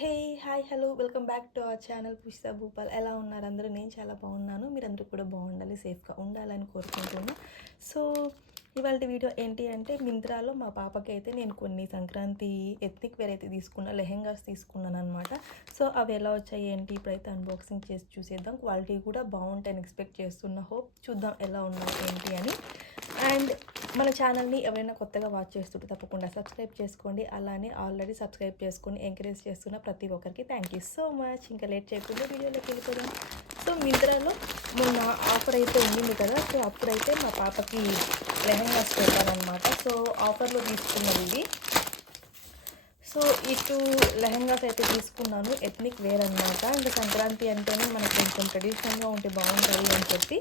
Hey hi hello welcome back to our channel Pushpa Bhupal. ఎలా ఉన్నారు అందరూ? నేను చాలా బాగున్నాను. మీరందరూ కూడా బాగుండాలి, సేఫ్గా ఉండాలని కోరుకుంటున్నాను. సో ఇవాళ వీడియో ఏంటి అంటే, మింత్రాలో మా పాపకి అయితే నేను కొన్ని సంక్రాంతి ఎత్నిక్ వేర్ అయితే తీసుకున్నా, లెహెంగాస్ తీసుకున్నాను అనమాట. సో అవి ఎలా వచ్చాయి ఏంటి ఇప్పుడైతే అన్బాక్సింగ్ చేసి చూసేద్దాం. క్వాలిటీ కూడా బాగుంటాయని ఎక్స్పెక్ట్ చేస్తున్నా. హోప్ చూద్దాం ఎలా ఉన్నాయి ఏంటి అని. అండ్ మన ఛానల్ని ఎవరైనా కొత్తగా వాచ్ చేస్తుంటే తప్పకుండా సబ్స్క్రైబ్ చేసుకోండి. అలానే ఆల్రెడీ సబ్స్క్రైబ్ చేసుకొని ఎంకరేజ్ చేస్తున్న ప్రతి ఒక్కరికి థ్యాంక్ యూ సో మచ్. ఇంకా లేట్ చేయకుండా వీడియోలోకి వెళ్ళిపోదాం. సో మింత్రాలో మొన్న ఆఫర్ అయితే ఉండింది కదా, సో అప్పుడైతే మా పాపకి లెహెంగాస్ పెట్టారనమాట. సో ఆఫర్లో తీసుకున్నది ఇది. సో ఈ 2 లెహెంగాస్ అయితే తీసుకున్నాను, ఎథ్నిక్ వేర్ అనమాట. ఇంకా సంక్రాంతి అంటేనే మనకు కొంచెం ట్రెడిషనల్గా ఉంటే బాగుంటుంది అని చెప్పి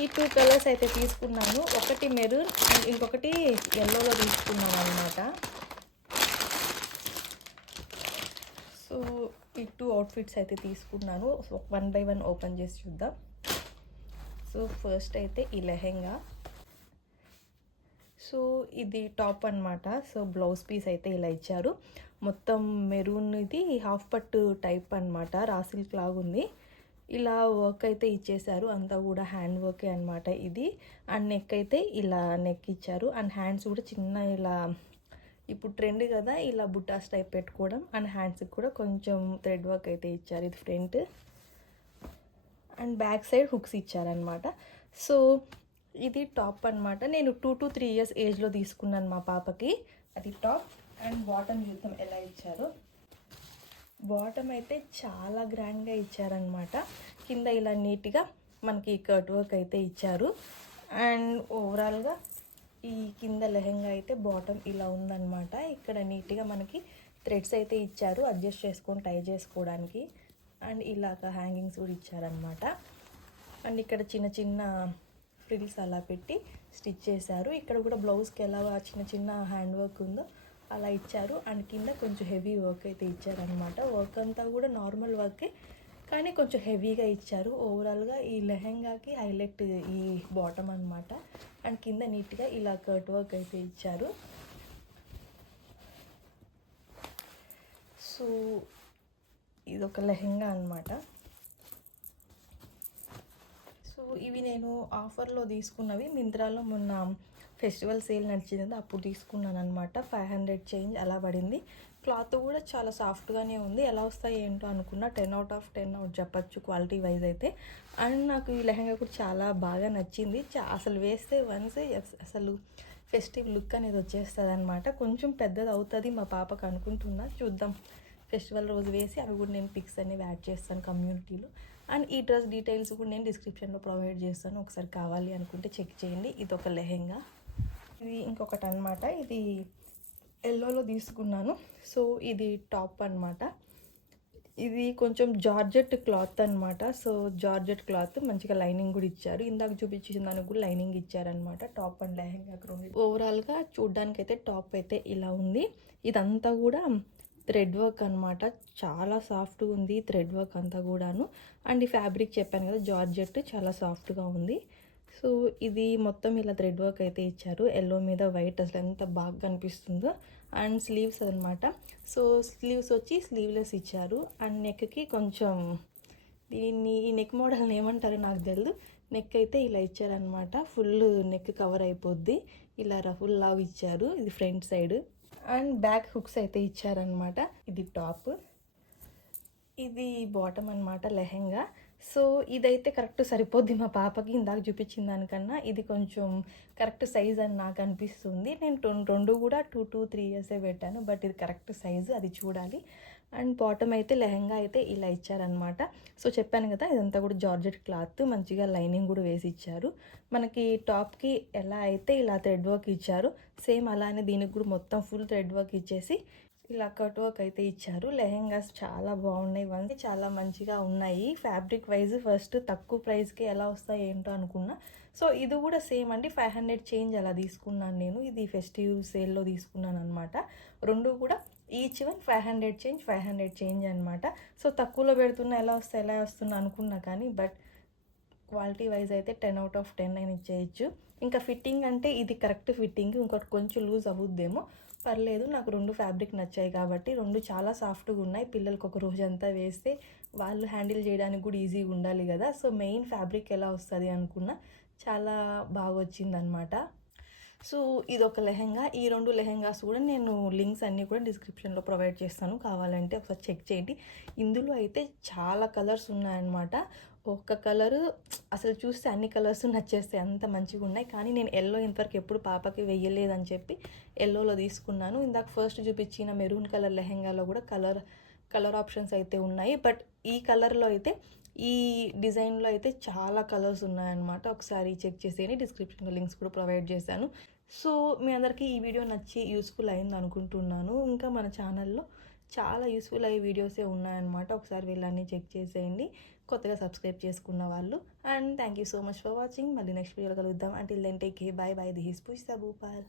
ఈ 2 కలర్స్ అయితే తీసుకున్నాను. ఒకటి మెరూన్ అండ్ ఇంకొకటి ఎల్లోలో తీసుకున్నాను అనమాట. సో ఈ 2 అవుట్ఫిట్స్ అయితే తీసుకున్నాను. సో 1 బై 1 ఓపెన్ చేసి చూద్దాం. సో ఫస్ట్ అయితే ఈ లెహెంగా. సో ఇది టాప్ అనమాట. సో బ్లౌజ్ పీస్ అయితే ఇలా ఇచ్చారు. మొత్తం మెరూన్, ఇది హాఫ్ పట్టు టైప్ అనమాట, రా సిల్క్ లాగా ఉంది. ఇలా వర్క్ అయితే ఇచ్చేసారు, అంతా కూడా హ్యాండ్ వర్కే అనమాట ఇది. అండ్ నెక్ అయితే ఇలా నెక్ ఇచ్చారు. అండ్ హ్యాండ్స్ కూడా చిన్న ఇలా ఇప్పుడు ట్రెండ్ కదా ఇలా బుట్టాస్ టైప్ పెట్టుకోవడం. అండ్ హ్యాండ్స్కి కూడా కొంచెం థ్రెడ్ వర్క్ అయితే ఇచ్చారు. ఇది front and back side hooks ఇచ్చారనమాట. సో ఇది టాప్ అనమాట. నేను 2 to 3 years ఏజ్లో తీసుకున్నాను మా పాపకి. అది టాప్. అండ్ బాటమ్ చూద్దాం ఎలా ఇచ్చారో. బాటమ్ అయితే చాలా గ్రాండ్గా ఇచ్చారనమాట. కింద ఇలా నీట్గా మనకి కట్ వర్క్ అయితే ఇచ్చారు. అండ్ ఓవరాల్గా ఈ కింద లెహెంగా అయితే బాటమ్ ఇలా ఉందన్నమాట. ఇక్కడ నీట్గా మనకి థ్రెడ్స్ అయితే ఇచ్చారు, అడ్జస్ట్ చేసుకొని టై చేసుకోవడానికి. అండ్ ఇలాగ హ్యాంగింగ్స్ కూడా ఇచ్చారనమాట. అండ్ ఇక్కడ చిన్న చిన్న ఫ్రిల్స్ అలా పెట్టి స్టిచ్ చేశారు. ఇక్కడ కూడా బ్లౌజ్కి ఎలా చిన్న చిన్న హ్యాండ్ వర్క్ ఉందో అలా ఇచ్చారు. అండ్ కింద కొంచెం హెవీ వర్క్ అయితే ఇచ్చారనమాట. వర్క్ అంతా కూడా నార్మల్ వర్కే కానీ కొంచెం హెవీగా ఇచ్చారు. ఓవరాల్గా ఈ లెహెంగాకి హైలైట్ ఈ బాటమ్ అనమాట. అండ్ కింద నీట్గా ఇలా కట్ వర్క్ అయితే ఇచ్చారు. సో ఇదొక లెహెంగా అనమాట. సో ఇవి నేను ఆఫర్లో తీసుకున్నవి. మింత్రాలో మొన్న ఫెస్టివల్ సేల్ నడిచింది, అప్పుడు తీసుకున్నాను అనమాట. 500 చేంజ్ అలా పడింది. క్లాత్ కూడా చాలా సాఫ్ట్గానే ఉంది. ఎలా వస్తాయి ఏంటో అనుకున్నా. 10 out of 10 అవుట్ చెప్పచ్చు క్వాలిటీ వైజ్ అయితే. అండ్ నాకు ఈ లెహంగా కూడా చాలా బాగా నచ్చింది. అసలు వేస్తే వన్స్ అసలు ఫెస్టివ్ లుక్ అనేది వచ్చేస్తుంది అనమాట. కొంచెం పెద్దది అవుతుంది మా పాపకు అనుకుంటున్నా, చూద్దాం. ఫెస్టివల్ రోజు వేసి అవి కూడా నేను పిక్స్ అనేవి యాడ్ చేస్తాను కమ్యూనిటీలో. అండ్ ఈ డ్రెస్ డీటెయిల్స్ కూడా నేను డిస్క్రిప్షన్లో ప్రొవైడ్ చేస్తాను, ఒకసారి కావాలి అనుకుంటే చెక్ చేయండి. ఇది ఒక లెహెంగా. ఇది ఇంకొకటి అనమాట. ఇది ఎల్లోలో తీసుకున్నాను. సో ఇది టాప్ అనమాట. ఇది కొంచెం జార్జెట్ క్లాత్ అనమాట. సో జార్జెట్ క్లాత్ మంచిగా లైనింగ్ కూడా ఇచ్చారు. ఇందాక చూపించిన దానికి కూడా లైనింగ్ ఇచ్చారనమాట. టాప్ అండ్ లెహెంగా ఓవరాల్గా చూడ్డానికి అయితే టాప్ అయితే ఇలా ఉంది. ఇదంతా కూడా థ్రెడ్ వర్క్ అనమాట. చాలా సాఫ్ట్గా ఉంది థ్రెడ్ వర్క్ అంతా కూడాను. అండ్ ఈ ఫ్యాబ్రిక్ చెప్పాను కదా జార్జెట్, చాలా సాఫ్ట్గా ఉంది. సో ఇది మొత్తం ఇలా థ్రెడ్ వర్క్ అయితే ఇచ్చారు. ఎల్లో మీద వైట్, అసలు ఎంత బాగా కనిపిస్తుందో. అండ్ స్లీవ్స్ అనమాట. సో స్లీవ్స్ వచ్చి స్లీవ్లెస్ ఇచ్చారు. అండ్ నెక్కి కొంచెం దీన్ని ఈ నెక్ మోడల్ని ఏమంటారో నాకు తెలియదు. నెక్ అయితే ఇలా ఇచ్చారనమాట. ఫుల్ నెక్ కవర్ అయిపోద్ది. ఇలా రఫుల్ లాగా ఇచ్చారు. ఇది front side. And back hooks అయితే ఇచ్చారనమాట. ఇది టాప్, ఇది బాటమ్ అనమాట లెహెంగా. సో ఇదైతే కరెక్ట్ సరిపోద్ది మా పాపకి. ఇందాక చూపించిన దానికన్నా ఇది కొంచెం కరెక్ట్ సైజ్ అని నాకు అనిపిస్తుంది. నేను రెండు కూడా 2 to 3 years పెట్టాను, బట్ ఇది కరెక్ట్ సైజు, అది చూడాలి. అండ్ బాటమ్ అయితే లెహెంగా అయితే ఇలా ఇచ్చారనమాట. సో చెప్పాను కదా ఇదంతా కూడా జార్జెట్ క్లాత్, మంచిగా లైనింగ్ కూడా వేసి ఇచ్చారు. మనకి టాప్కి ఎలా అయితే ఇలా థ్రెడ్ వర్క్ ఇచ్చారు, సేమ్ అలానే దీనికి కూడా మొత్తం ఫుల్ థ్రెడ్ వర్క్ ఇచ్చేసి ఇలా కట్ వర్క్ అయితే ఇచ్చారు. లెహెంగాస్ చాలా బాగున్నాయి, ఇవన్నీ చాలా మంచిగా ఉన్నాయి. ఫ్యాబ్రిక్ వైజ్ ఫస్ట్ తక్కువ ప్రైస్కి ఎలా వస్తాయి ఏంటో అనుకున్నా. సో ఇది కూడా సేమ్ అండి, 500 చేంజ్ అలా తీసుకున్నాను నేను. ఇది ఫెస్టివ్ సేల్లో తీసుకున్నాను అనమాట. రెండు కూడా ఈచ్ వన్ 500 చేంజ్ అనమాట. సో తక్కువలో పెడుతున్నా ఎలా వస్తున్నా అనుకున్నా కానీ, బట్ క్వాలిటీ వైజ్ అయితే 10 out of 10 అని ఇచ్చేయచ్చు. ఇంకా ఫిట్టింగ్ అంటే ఇది కరెక్ట్ ఫిట్టింగ్, ఇంకోటి కొంచెం లూజ్ అవుద్దేమో. పర్లేదు, నాకు 2 ఫ్యాబ్రిక్ నచ్చాయి కాబట్టి 2 చాలా సాఫ్ట్‌గా ఉన్నాయి. పిల్లలకి ఒక రోజంతా వేస్తే వాళ్ళు హ్యాండిల్ చేయడానికి కూడా ఈజీగా ఉండాలి కదా! సో, మెయిన్ ఫ్యాబ్రిక్ ఎలా వస్తది అనుకున్నా, చాలా బాగొచ్చిందనమాట. సో, ఇదొక లెహెంగా. ఈ 2 లెహెంగాస్ కూడా నేను లింక్స్ అన్నీ కూడా డిస్క్రిప్షన్‌లో ప్రొవైడ్ చేస్తాను. కావాలంటే ఒకసారి చెక్ చేయండి. ఇందులో అయితే చాలా కలర్స్ ఉన్నాయన్నమాట. ఒక్క కలరు అసలు చూస్తే అన్ని కలర్స్ నచ్చేస్తాయి. అంత మంచిగున్నాయి. కానీ నేను యెల్లో ఇంతవరకు ఎప్పుడు పాపకి వెయ్యలేదని చెప్పి యెల్లోలో తీసుకున్నాను. ఇందాక ఫస్ట్ చూపించిన మెరూన్ కలర్ లెహెంగాలో కూడా కలర్ ఆప్షన్స్ అయితే ఉన్నాయి. బట్ ఈ కలర్‌లో అయితే ఈ డిజైన్‌లో అయితే చాలా కలర్స్ ఉన్నాయన్నమాట. ఒకసారి చెక్ చేసేయండి. డిస్క్రిప్షన్‌లో లింక్స్ కూడా ప్రొవైడ్ చేశాను. సో, మీ అందరికీ ఈ వీడియో నచ్చి యూస్‌ఫుల్ అయిందనుకుంటున్నాను. ఇంకా మన ఛానల్‌లో చాలా యూస్‌ఫుల్ అయ్యే వీడియోసే ఉన్నాయన్నమాట. ఒకసారి వెళ్ళన్నీ చెక్ చేసేయండి, కొత్తగా సబ్స్క్రైబ్ చేసుకున్న వాళ్ళు. And thank you so much for watching. మళ్ళీ నెక్స్ట్ వీడియోలో కలుద్దాం. Until then take care. Bye bye. This is Poojitha Bhupal.